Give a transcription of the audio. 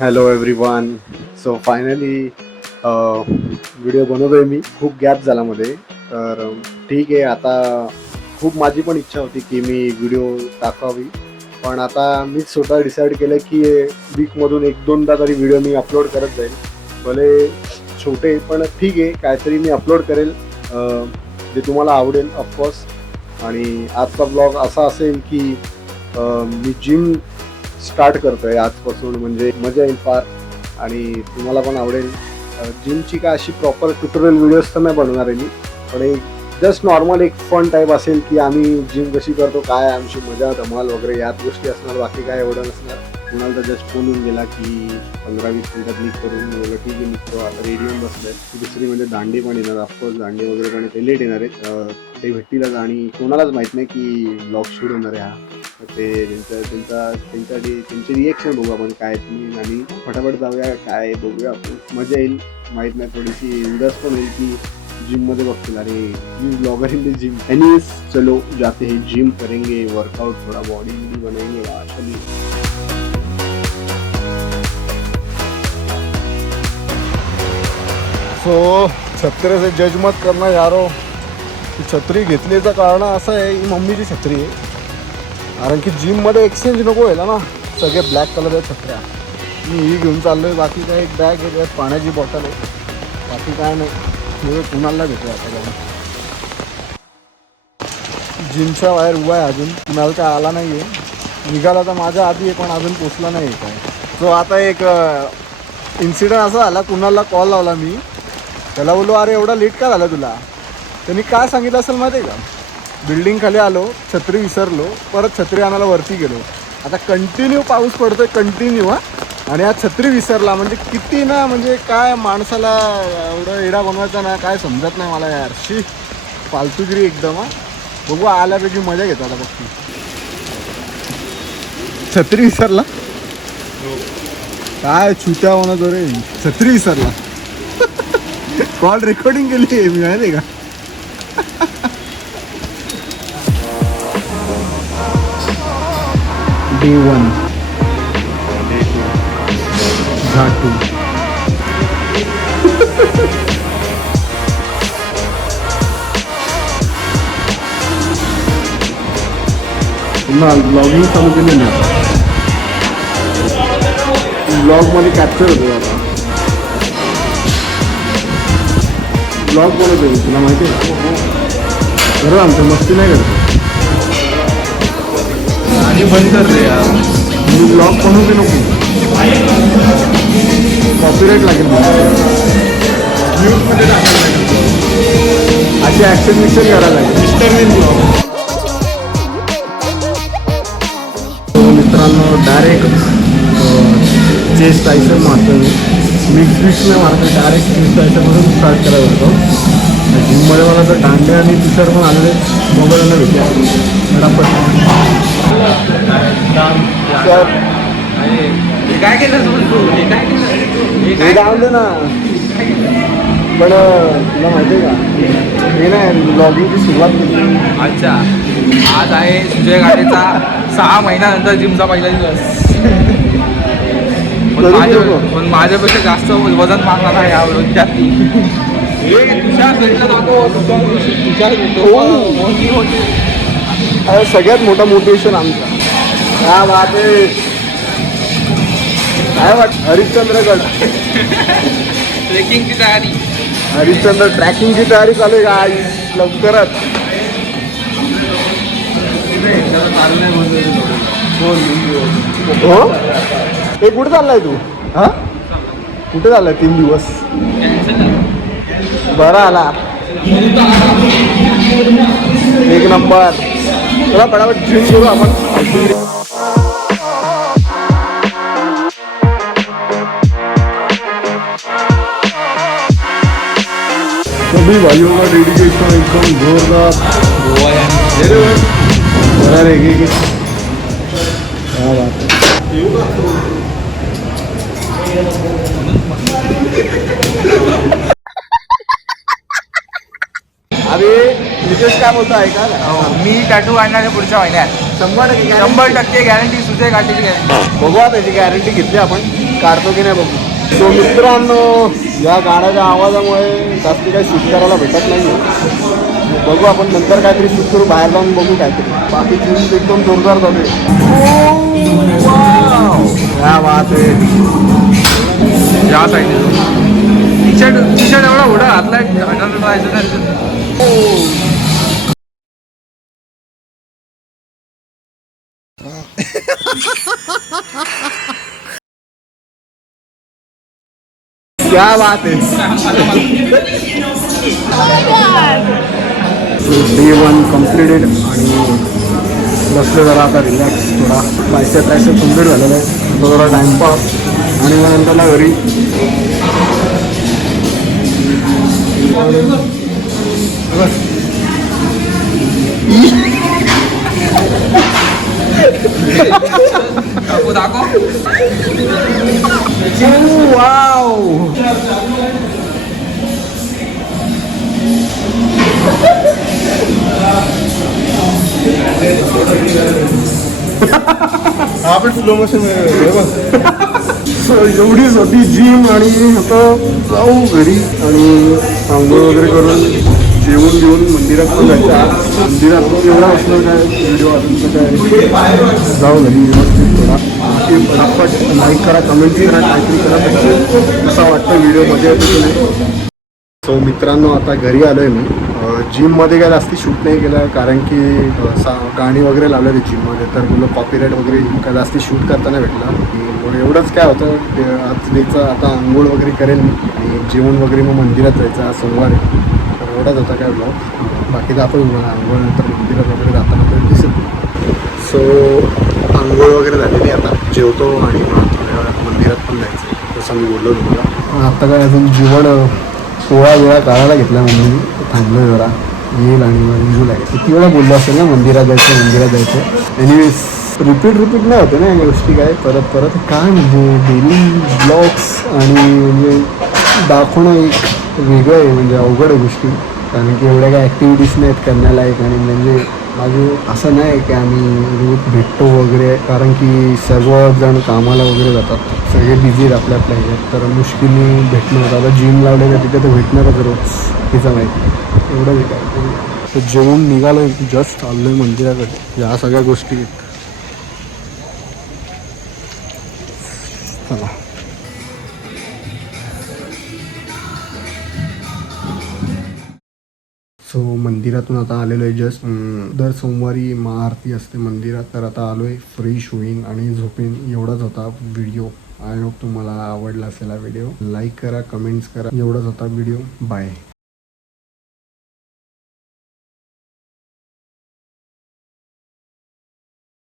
Hello everyone. So finally video बनवतोय मी. खूप gap झाला मध्ये, तर ठीक आहे. आता खूप माझी पण इच्छा होती की मी व्हिडिओ टाकावी, पण आता मीच स्वतः डिसाईड केलं की वीकमधून एक दोनदा तरी व्हिडिओ मी अपलोड करत जाईल. भले छोटे, पण ठीक आहे, काहीतरी मी अपलोड करेल जे तुम्हाला आवडेल ऑफकोर्स. आणि आजचा ब्लॉग असा असेल की मी जिम स्टार्ट करतोय आजपासून, म्हणजे मजा येईल फार आणि तुम्हाला पण आवडेल. जिमची काय अशी प्रॉपर ट्युटोरियल व्हिडिओज तर नाही बनवणार आहे मी, पण एक जस्ट नॉर्मल एक फन टाईप असेल की आम्ही जिम कशी करतो, काय आमची मजा धमाल वगैरे याच गोष्टी असणार. बाकी काय एवढं नसणार. कुणाला तर जस्ट फोन येऊन गेला की 15-20 मिनिटात निघ करून एवढं ठीक आहे निघतो. आता रेडी होऊन बसले. दुसरी म्हणजे दांडी पण येणार, ऑफकोर्स दांडी वगैरे पण ते लेट येणार आहेत. ते भेटतीलच आणि कोणालाच माहीत नाही की ब्लॉग शूट होणार आहे हा. ते त्यांचे रिएक्शन बघू आपण काय तुम्ही, आणि फटाफट जाऊया, काय बघूया आपण, मजा येईल. माहीत नाही, थोडीशी उदास पण होईल की जिम मध्ये बघतील अरे you blogger in the gym. Anyways चलो जाते हैं, जिम करेंगे, वर्कआउट, थोड़ा बॉडी बनाएंगे. सो छत्री से जज मत करना यारो. छत्री घेतलीचं कारण असं आहे, ही मम्मीची छत्री आहे, कारण की जिममध्ये एक्सचेंज नको व्हायला ना. सगळे ब्लॅक कलरच्या छत्र्या मी ही घेऊन चाललो आहे. बाकी काय, एक बॅग आहे, त्यात पाण्याची बॉटल आहे, बाकी काय नाही. हे कुणाला भेटूया आता जाऊन. जिमच्या बाहेर उभा आहे, अजून कुणाला काय आला नाही आहे. निघाला तर माझ्या आधी आहे, पण अजून पोचला नाही आहे काय. सो आता एक इन्सिडेंट असा झाला, कुणाला कॉल लावला मी, त्याला बोललो अरे एवढा लेट का झाला तुला. त्यांनी काय सांगितलं असेल माहिती आहे का, बिल्डिंग खाली आलो, छत्री विसरलो, परत छत्री आणायला वरती गेलो. आता कंटिन्यू पाऊस पडतोय, कंटिन्यू. आणि आज छत्री विसरला म्हणजे किती ना, म्हणजे काय माणसाला एवढं एडा बनवायचा ना, काय समजत नाही मला यार. शी फालतूगिरी एकदम. बघू आल्यापैकी मजा घेतो आता. बघ छत्री विसरला, काय छुट्या होणार रे, छत्री विसरला. कॉल रेकॉर्डिंग केली आहे मी, माहिती का. Day 1, Day 2, घाटू. पुन्हा ब्लॉगिंग चालू केली मी आता. ब्लॉगमध्ये कॅप्चर होतो आता. ब्लॉग बोलत आहे, तुला माहिती आहे बरं, आमचं मस्ती नाही करतो. आणि बंद कर रे यार, मी ब्लॉग बनवते नको, कॉपीराईट लागेल मला. न्यूजमध्ये टाकायला लागेल, अशी ॲक्शन विक्शन करायला लागेल. Mister blog. मित्रांनो डायरेक्ट चेस्ट टायसन मारतो मी, मिक्स फिक्स नाही मारतो, डायरेक्ट चेस्ट टायसनमधून स्टार्ट करायला होतो. जिममध्ये मला तर दांडे आणि टी-शर्ट पण आलेले, मोबाईलला भेटले फटाफट. सर काय केलं हे लावले ना, पण तुला माहिती आहे का, हे नाही ब्लॉगिंगची सुरुवात केली. अच्छा, आज आहे सुजय गाडेचा 6 महिन्यानंतर जिमचा पहिला दिवस. पण माझ्यापेक्षा जास्त वजन मारणार आहे या विद्यार्थी. सगळ्यात मोठा मोटिवेशन आमचा. काय बात आहे, काय वाट. हरिश्चंद्रगड ट्रेकिंगची तयारी, हरिश्चंद्र ट्रॅकिंगची तयारी चालू आहे का लवकरच. हो, हे कुठे चाललाय तू? हा, कुठे चाललाय 3 दिवस? बरं आला, एक नंबर. चला फटाफट जिम करू आपण. सभी भाइयों का डेडिकेशन एकदम जोरदार. बरं रे, घे क्या बात है. अरे नितेश काय बोलतो आहे का, मी टॅटू आणणार आहे पुढच्या महिन्यात. 100% 100% गॅरंटी. सुजय घाटेची गॅरंटी. बघू आता त्याची गॅरंटी घेतली आपण, काढतो की नाही बघू. सो मित्रांनो, या गाण्याच्या आवाजामुळे जास्ती काही शूट करायला भेटत नाही. बघू आपण नंतर काहीतरी शूट करू, बाहेर जाऊन बघू काहीतरी. बाकी जिम एकदम जोरदार झाले. क्या बात आहे. या साईडने टी शर्ट एवढा उडा हातला राहायचं नाही. क्या बात आहे. डे 1 कम्प्लिटेड आणि बसलो जरा आता रिलॅक्स, थोडा बायसेप कम्प्लीट झालेला आहे. थोडा टाइमपास आणि मग नंतरला घरी. दाखव. वाव. आपण स्लो मोशन एवढीच होती जिम आणि आता जाऊ घरी आणि आंघोळ वगैरे करून जेवून घेऊन मंदिरात पण जायचं. मंदिरात एवढा असलं काय व्हिडिओ अजून काय जाऊ घरी व्यवस्थित थोडा. बाकी फटाफट लाईक करा, कमेंट करा, काहीतरी करा. कसा वाटतं व्हिडिओ मजा येतो की नाही. सो मित्रांनो, आता घरी आलो आहे मी. जिममध्ये काय जास्ती शूट नाही केलं कारण की गाणी वगैरे लावले होती जिममध्ये, तर मुलं कॉपीराईट वगैरे काय जास्ती शूट करताना भेटला. एवढंच काय होतं आज द्यायचं. आता आंघोळ वगैरे करेल मी आणि जेवण वगैरे मग मंदिरात जायचं. आज सोमवार आहे, तर एवढाच होता काय ब्लॉग. बाकी दाखवू मला आंघोळनंतर मंदिरात वगैरे जाताना तर दिसत. सो आंघोळ वगैरे झालेली, आता जेवतो आणि मग थोड्या वेळात मंदिरात पण जायचं जसं मी बोललो तुम्हाला. आता काय अजून जेवण पोळा वेळा काढायला घेतला मम्मीने, थांबलो जरा येईल आणि मग इंजूला आहे. किती वेळा बोललो असेल ना मंदिरात जायचं. एनिवेज रिपीट नाही होते ना या गोष्टी, काय परत काय म्हणजे डेली ब्लॉग्स आणि म्हणजे दाखवणं एक वेगळं आहे, म्हणजे अवघड आहे गोष्टी. कारण की एवढ्या काही ॲक्टिव्हिटीज नाहीत करण्यालायक. आणि म्हणजे माझे असं नाही की आम्ही रोज भेटतो वगैरे, कारण की सर्वजण कामाला वगैरे जातात, सगळे बिझी आहेत आपल्या ह्याच्यात, तर मुश्किली भेटणं होतं. आता जिम लावले तर तिथे तर भेटणारच रोज, तिचं माहिती एवढंच काय. तर जेवून निघालो, जस्ट आलो आहे मंदिराकडे. या सगळ्या गोष्टी चला. सो मंदिरातून आता आलेलो आहे जस्ट. दर सोमवारी महाआरती असते मंदिरात, तर आता आलो आहे फ्रेश होईन आणि झोपेन. एवढाच होता व्हिडिओ. आय होप तुम्हाला आवडला असेल हा व्हिडिओ. लाईक करा, कमेंट्स करा. एवढाच होता व्हिडिओ. बाय.